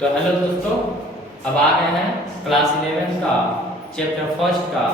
तो हेलो दोस्तों, अब आ गए हैं क्लास 11 का चैप्टर फर्स्ट का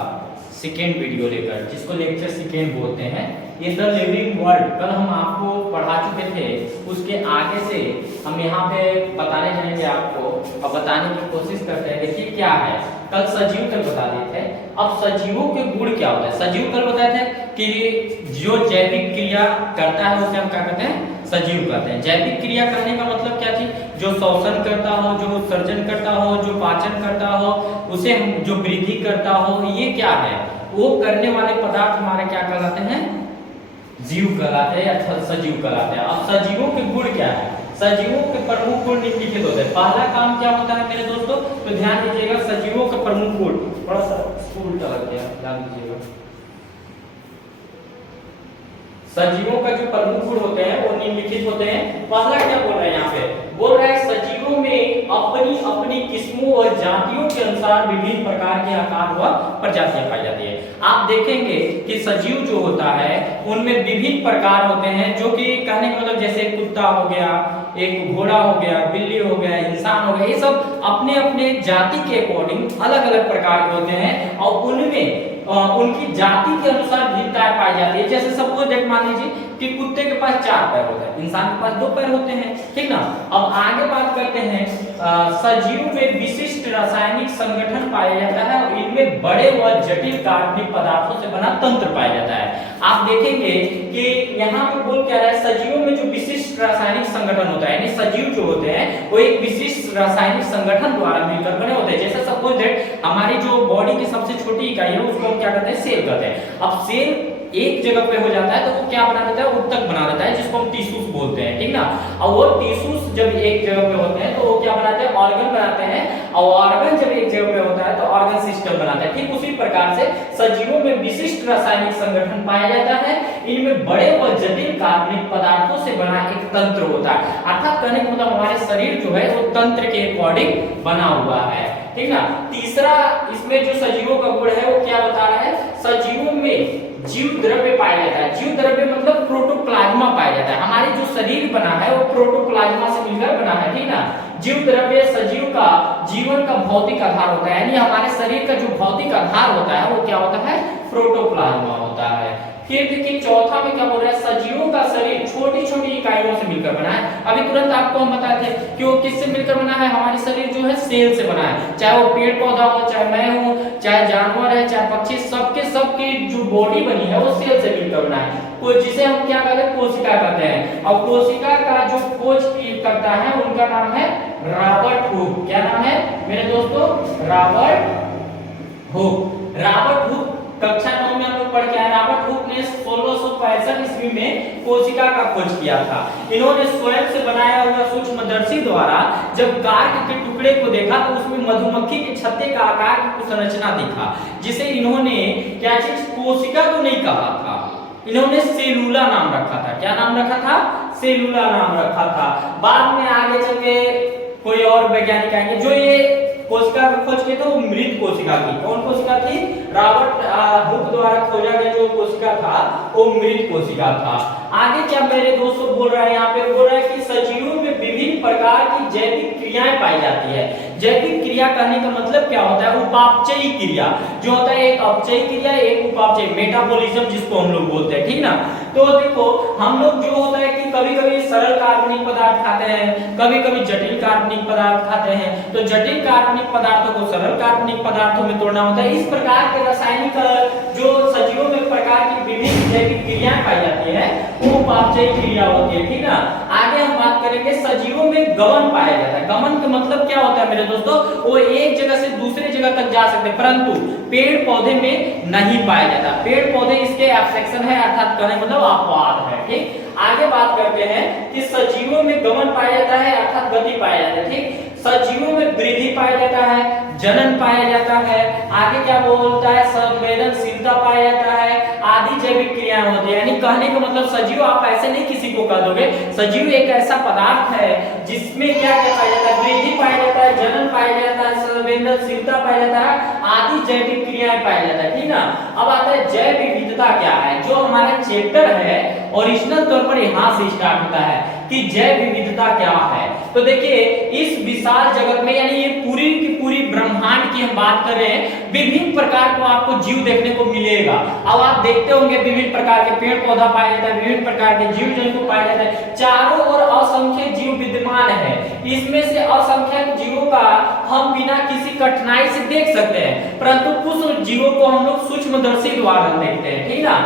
सेकेंड वीडियो लेकर, जिसको लेक्चर सेकेंड बोलते हैं। ये द लिविंग वर्ल्ड कल हम आपको पढ़ा चुके थे। उसके आगे से हम यहाँ पे बताने जाएंगे आपको और बताने की कोशिश करते हैं। देखिए क्या है, कल सजीव कल बता दिए थे। अब सजीवों के गुण क्या होता है? सजीव कल बताए थे कि जो जैविक क्रिया करता है उसे हम क्या कहते हैं? सजीव कहते हैं। जैविक क्रिया करने का मतलब क्या थी? जो शोषण करता हो, जो उत्सर्जन करता हो, जो पाचन करता हो, उसे हम जो वृद्धि करता हो, ये क्या है? वो करने वाले पदार्थ हमारे क्या कहलाते हैं? जीव कहलाते हैं या सजीव कहलाते हैं। अब सजीवों के गुण क्या है? सजीवों के प्रमुख गुण निम्नलिखित होते हैं। पहला काम क्या होता है मेरे दोस्तों? तो ध्यान दीजिएगा, सजीवों के प्रमुख गुण, थोड़ा सा उल्टा लग गया, ध्यान दीजिएगा। सजीवों का जो प्रमुख गुण होते हैं वो निम्नलिखित होते हैं। पहला क्या बोल रहे हैं यहाँ पे? बोल रहा है सजीवों में अपनी अपनी किस्मों और जातियों के अनुसार विभिन्न प्रकार के आकार व प्रजातियां पाई जाती है। आप देखेंगे कि सजीव जो होता है उनमें विभिन्न प्रकार होते हैं, जो कि कहने का मतलब जैसे कुत्ता हो गया, एक घोड़ा हो गया, बिल्ली हो गया, इंसान हो गया, ये सब अपने अपने जाति के अकॉर्डिंग अलग अलग प्रकार के होते हैं और उनमें उनकी जाति के अनुसार भिन्नताएं पाई जाती है। जैसे सपोज दैट मान लीजिए कि कुत्ते के पास 4 पैर होते हैं, इंसान के पास 2 पैर होते हैं, ठीक ना। अब आगे बात करते हैं, सजीव में विशिष्ट रासायनिक संगठन पाया जाता है और इनमें बड़े व जटिल कार्बनिक पदार्थों से बना तंत्र पाया जाता है। आप देखेंगे कि यहाँ पे बोल क्या रहा है, सजीवों में जो विशिष्ट रासायनिक संगठन होता है, यानी सजीव जो होते हैं वो एक विशिष्ट रासायनिक संगठन द्वारा मिलकर बने होते हैं। जैसे सपोज दैट हमारी जो बॉडी की सबसे छोटी इकाई है उसको क्या कहते हैं? सेल कहते हैं। अब सेल एक जगह पे हो जाता है तो वो क्या बना देता है? उत्तक बना देता है, जिसको हम टिश्यूज बोलते हैं, ठीक ना। और वो टिश्यूज जब एक जगह पे होते हैं तो वो क्या बनाते हैं? ऑर्गन बनाते हैं, और ऑर्गन जब एक जगह पे होता है तो ऑर्गन सिस्टम बनाते हैं। ठीक उसी प्रकार से सजीवों में विशिष्ट रासायनिक संगठन पाया जाता है, इनमें बड़े व जटिल कार्बनिक पदार्थों से बना एक तंत्र होता है। अर्थात कहने का मतलब हमारे शरीर जो है वो तंत्र के अकॉर्डिंग बना हुआ है, ठीक ना। तीसरा इसमें जो सजीवों का गुण है वो क्या बता रहा है? सजीवों में जीव द्रव्य पाया जाता है। जीव द्रव्य मतलब प्रोटोप्लाज्मा पाया जाता है। हमारी जो शरीर बना है वो प्रोटोप्लाज्मा से मिलकर बना है, ठीक ना। जीव द्रव्य सजीव का जीवन का भौतिक आधार होता है, यानी हमारे शरीर का जो भौतिक आधार होता है वो क्या होता है? प्रोटोप्लाज्मा होता है। फिर देखिए चौथा में क्या बोल रहा है? सजीवों का शरीर छोटी छोटी इकाइयों से मिलकर बना है। अभी तुरंत आपको हम बताए थे कि वो किससे मिलकर बना है? हमारी शरीर जो है सेल से बना है। चाहे वो पेड़ पौधा हो, चाहे मैं हूँ, चाहे जानवर है, चाहे पक्षी, सबकी जो बॉडी बनी है वो सेल से मिलकर बना है। जिसे हम क्या कहते हैं? कोशिका कहते हैं। और कोशिका का जो खोज करता है उनका नाम है रॉबर्ट हुक। क्या नाम है मेरे दोस्तों? Robert Hooke. रॉबर्ट हुक कक्षा 9 में हम लोग पढ़ के आए। रॉबर्ट हुक ने 1665 ईस्वी में कोशिका का खोज किया था। इन्होंने स्वयं से बनाया हुआ सूक्ष्मदर्शी द्वारा जब कार्क के टुकड़े को देखा तो उसमें मधुमक्खी के छत्ते का आकार की संरचना दिखा, जिसे इन्होंने क्या चीज? कोशिका तो नहीं कहा था, इन्होंने सेलुला नाम रखा था। क्या नाम रखा था? सेलुला नाम रखा था। बाद में आगे चल के कोई और वैज्ञानिक आएंगे जो ये कोशिका का खोज किया था, वो मृत कोशिका की। कौन कोशिका थी? रॉबर्ट हुक द्वारा खोजा गया जो कोशिका था वो मृत कोशिका था। आगे क्या मेरे दोस्तों बोल रहा है? यहाँ पे बोल रहा है कि सजीवों में विभिन्न प्रकार की जैविक क्रियाएं पाई जाती है। जैविक क्रिया कहने का मतलब क्या होता है? उपापचयी क्रिया जो होता है, एक अपचयी क्रिया, एक उपापचयी, मेटाबॉलिज्म जिसको हम लोग बोलते हैं, ठीक ना। तो देखो हम लोग जो होता है कि कभी कभी सरल कार्बनिक पदार्थ खाते हैं, कभी कभी जटिल कार्बनिक पदार्थ खाते हैं। तो जटिल कार्बनिक पदार्थों को सरल कार्बनिक पदार्थों में तोड़ना होता है। इस प्रकार के रासायनिक जो सजीवों में प्रकार की विभिन्न जैविक क्रियाएं पाई जाती है वो उपापचयी क्रिया होती है, ठीक ना। आगे हम बात करेंगे, सजीवों में गमन पाया जाता है। गमन का मतलब क्या होता है मेरे दोस्तों? वो एक जगह से दूसरे जगह तक जा सकते हैं, परंतु पेड़ पौधे में नहीं पाया जाता। पेड़ पौधे इसके एक्सेप्शन है, अर्थात कहने मतलब अपवाद है, ठीक। आगे बात करते हैं कि सजीवों में गमन पाया जाता है, अर्थात गति पाया जाता है, ठीक। सजीवों में वृद्धि पाया जाता है, जनन पाया जाता है। आगे क्या बोलता है? संवेदनशीलता पाया जाता है, आदि जैविक क्रियाएं होती है। यानी कहने का मतलब सजीव आप ऐसे नहीं किसी को कह दोगे। सजीव एक ऐसा पदार्थ है जिसमें क्या क्या पाया जाता है? वृद्धि पाया जाता है, जनन पाया जाता है, संवेदनशीलता पाया जाता है, आदि जैविक क्रियाएं पाया जाता है, ठीक ना। अब आता है जैव विविधता क्या है? जो हमारा चैप्टर है ओरिजिनल तौर पर यहाँ से स्टार्ट होता है कि जैव विविधता क्या है। तो देखिए इस विशाल जगत में, यानी ये पूरी की पूरी ब्रह्मांड की हम बात कर रहे हैं, विभिन्न प्रकार को आपको जीव देखने को मिलेगा। अब आप देखते होंगे विभिन्न प्रकार के पेड़ पौधा पाए जाते हैं, विभिन्न प्रकार के जीव जंतु पाए जाते हैं, चारों ओर असंख्य जीव विद्यमान है। इसमें से असंख्य जीवों का हम बिना किसी कठिनाई से देख सकते हैं, परंतु कुछ जीवों को हम लोग सूक्ष्मदर्शी द्वारा देखते हैं, ठीक ना,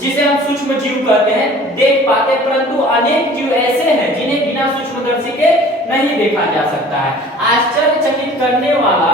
जिसे हम सूक्ष्म जीव कहते हैं, देख पाते, परंतु अनेक जीव ऐसे हैं जिन्हें बिना सूक्ष्मदर्शी के नहीं देखा जा सकता है। आश्चर्यचकित करने वाला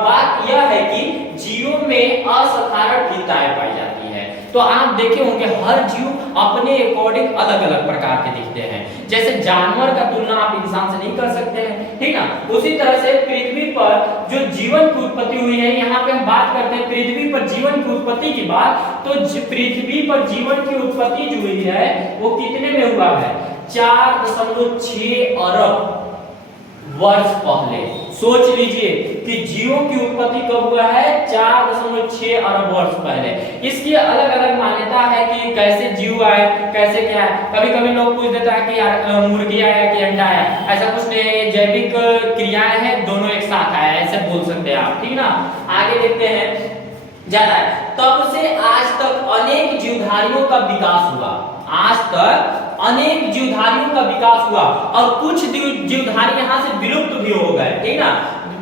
बात यह है कि जीवों में असाधारण भिन्नताएं पाई जाती है। तो आप देखे होंगे हर जीव अपने अकॉर्डिंग अलग अलग प्रकार के दिखते हैं। जैसे जानवर का तुलना आप इंसान से नहीं कर सकते हैं, ठीक ना, उसी तरह से पृथ्वी पर जो जीवन की उत्पत्ति हुई है, यहाँ पे हम बात करते हैं पृथ्वी पर जीवन की उत्पत्ति की बात, तो पृथ्वी पर जीवन की उत्पत्ति जो हुई है वो कितने में हुआ है? 4.6 अरब वर्ष पहले। सोच लीजिए कि जीवों की उत्पत्ति कब हुआ है? 4.6 अरब वर्ष पहले। इसकी अलग अलग मान्यता है कि कैसे जीव आए, कैसे क्या है। कभी कभी लोग पूछ देता है कि यार मुर्गी आया कि अंडा आया, ऐसा कुछ नहीं, जैविक क्रियाएं हैं, दोनों एक साथ आया, ऐसे बोल सकते हैं आप, ठीक ना। आगे देखते हैं, जाता है तब से आज तक अनेक जीवधारियों का विकास हुआ। आज तक अनेक जीवधारियों का विकास हुआ और कुछ जीवधारी यहाँ से विलुप्त भी हो गए, ठीक ना,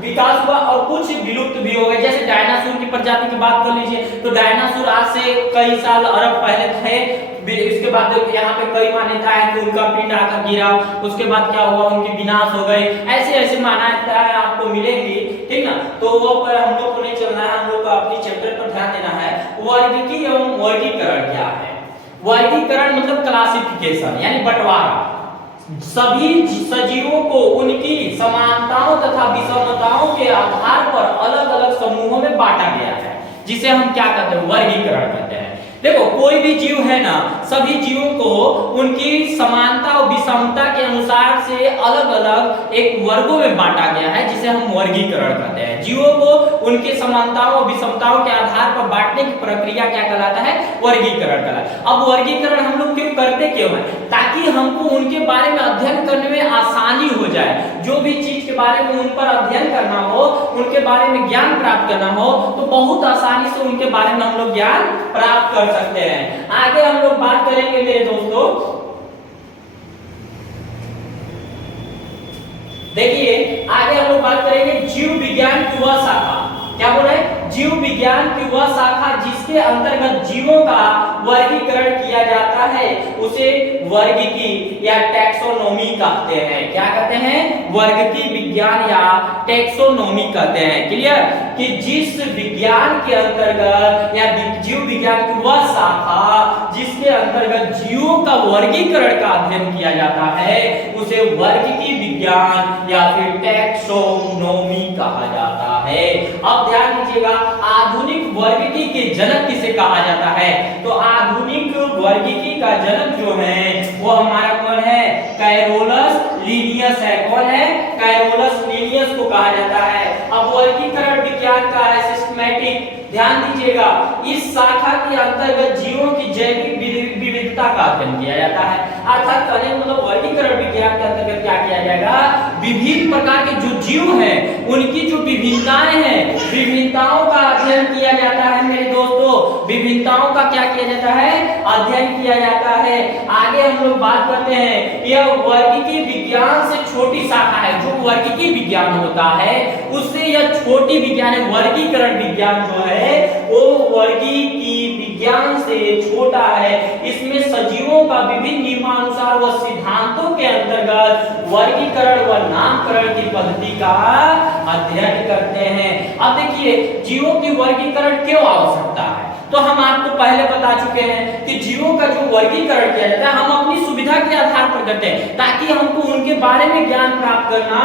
विकास हुआ और कुछ विलुप्त भी हो गए। जैसे डायनासोर की प्रजाति की बात कर लीजिए, तो डायनासोर आज से कई साल अरब पहले थे, इसके बाद यहाँ पे कई मान्यता है कि उनका पिंड आकर गिरा, उसके बाद क्या हुआ, उनकी विनाश हो गई, ऐसे ऐसे मान्यताएं आपको मिलेंगी, ठीक ना। तो वो पर हम लोग को नहीं चलना है, हम लोग को अपनी चैप्टर पर ध्यान देना है। वर्गीकी एवं वर्गीकरण क्या है? वर्गीकरण मतलब क्लासिफिकेशन, यानी बंटवारा। सभी सजीवों को उनकी समानताओं तथा विषमताओं के आधार पर अलग अलग समूहों में बांटा गया है, जिसे हम क्या कहते हैं? वर्गीकरण कहते हैं। देखो कोई भी जीव है ना, सभी जीवों को उनकी समानता और विषमता के अनुसार से अलग अलग एक वर्गों में बांटा गया है, जिसे हम वर्गीकरण कहते हैं। जीवों को उनके समानताओं और विषमताओं के आधार पर बांटने की प्रक्रिया क्या कहलाता है? वर्गीकरण कहलाता है। अब वर्गीकरण हम लोग क्यों करते क्यों है? ताकि हमको उनके बारे में अध्ययन करने में आसानी हो जाए। जो भी चीज के बारे में उन पर अध्ययन करना हो, उनके बारे में ज्ञान प्राप्त करना हो, तो बहुत आसानी से उनके बारे में हम लोग ज्ञान प्राप्त कर सकते हैं। आगे हम लोग बात करेंगे मेरे दोस्तों, देखिए आगे हम लोग बात करेंगे जीव विज्ञान की वह शाखा। क्या बोल रहे हैं? जीव विज्ञान की वह शाखा जिसके अंतर्गत जीवों का वर्गीकरण किया जाता है, उसे वर्गीकी या टैक्सोनॉमी कहते हैं। क्या कहते हैं? वर्गीकी विज्ञान या टैक्सोनॉमी कहते हैं। क्लियर? कि जिस विज्ञान के अंतर्गत या जीव विज्ञान की वह शाखा जिसके अंतर्गत जीवों का वर्गीकरण का अध्ययन किया जाता है, उसे वर्गीकी विज्ञान या फिर टैक्सोनॉमी कहा जाता है। अब ध्यान दीजिएगा, आधुनिक वर्गीकी के जनक किसे कहा जाता है? तो आधुनिक वर्गीकी का जनक जो है वो हमारा कौन है? कैरोलस लिनियस है। कौन है? कैरोलस लिनियस को कहा जाता है। अब वर्गीकरण विज्ञान का है सिस्टमैटिक। ध्यान दीजिएगा, इस शाखा के अंतर्गत जीवों की जैविक विविधता का अध्ययन किया जाता है। अर्थात कहने मतलब वर्गीकरण विज्ञान के अंतर्गत क्या किया जाएगा? विभिन्न प्रकार के जो जीव हैं उनकी जो विभिन्नताएं हैं, विभिन्नताओं का अध्ययन किया जाता है मेरे दोस्तों। विभिन्नताओं का क्या किया जाता है? अध्ययन किया जाता है। आगे हम लोग बात करते हैं, यह वर्गीकी विज्ञान से छोटी शाखा है। जो वर्गीकी विज्ञान होता है उससे यह छोटी विज्ञान है। वर्गीकरण विज्ञान जो है वो वर्गीकी विज्ञान से छोटा है। इसमें सजीवों का विभिन्न नियमानुसार व सिद्धांतों के अंतर्गत वर्गीकरण व नामकरण की पद्धति का अध्ययन करते हैं। अब देखिए जीवों की वर्गीकरण क्यों आवश्यकता है? तो हम आपको पहले बता चुके हैं कि जीवों का जो वर्गीकरण किया जाता है हम अपनी सुविधा के आधार पर करते हैं, ताकि हमको उनके बारे में ज्ञान प्राप्त करना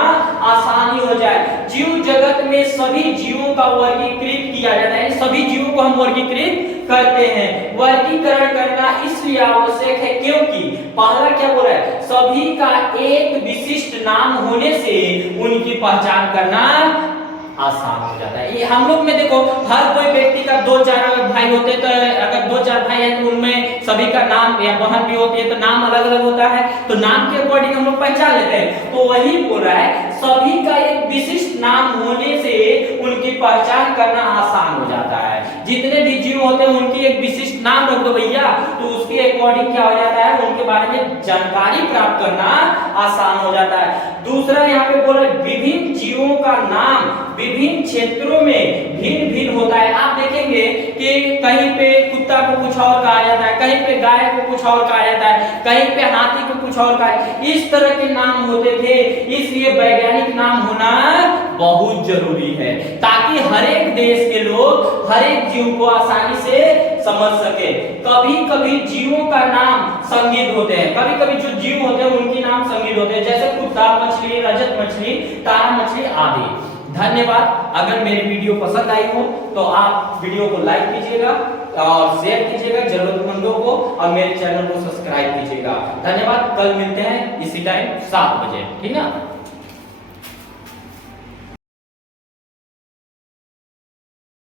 आसानी हो जाए। जीव जगत में सभी जीवों का वर्गीकृत किया जाता है, सभी जीवों को हम वर्गीकृत करते हैं। वर्गीकरण करना इसलिए आवश्यक है क्योंकि पहला क्या बोल रहा है? सभी का एक विशिष्ट नाम होने से उनकी पहचान करना आसान हो जाता है। ये हम लोग में देखो हर कोई व्यक्ति का 2-4 भाई होते तो अगर 2-4 भाई हैं तो उनमें सभी का नाम या बहन भी होती है तो नाम अलग अलग होता है, तो नाम के अकॉर्डिंग हम लोग पहचान लेते हैं। तो वही बोल रहा है सभी का एक विशिष्ट नाम होने से उनकी पहचान करना आसान हो जाता है। जितने भी जीव होते हैं उनकी एक विशिष्ट नाम रख दो भैया, तो उसके अकॉर्डिंग क्या हो जाता है, उनके बारे में जानकारी प्राप्त करना आसान हो जाता है। दूसरा यहाँ पे बोल रहे विभिन्न जीवों का नाम विभिन्न क्षेत्रों में भिन्न भिन्न होता है। आप देखेंगे कि कहीं पे कुत्ता को कुछ और कहा जाता है, कहीं पे गाय को कुछ और कहा जाता है, कहीं पे हाथी को कुछ और कहा, इस तरह के नाम होते थे। इसलिए वैज्ञानिक नाम होना बहुत जरूरी है ताकि हर एक देश के लोग हर एक जीव को आसानी से समझ सके। कभी कभी जीवों का नाम संगीत होते हैं, कभी कभी जो जीव होते हैं उनके नाम संगीत होते हैं, जैसे कुत्ता, मछली, रजत मछली, तारा मछली आदि। धन्यवाद। अगर मेरी वीडियो पसंद आई हो तो आप वीडियो को लाइक कीजिएगा और शेयर कीजिएगा जरूरतमंदों को, और मेरे चैनल को सब्सक्राइब कीजिएगा। धन्यवाद। कल मिलते हैं इसी टाइम 7 बजे, ठीक है ना।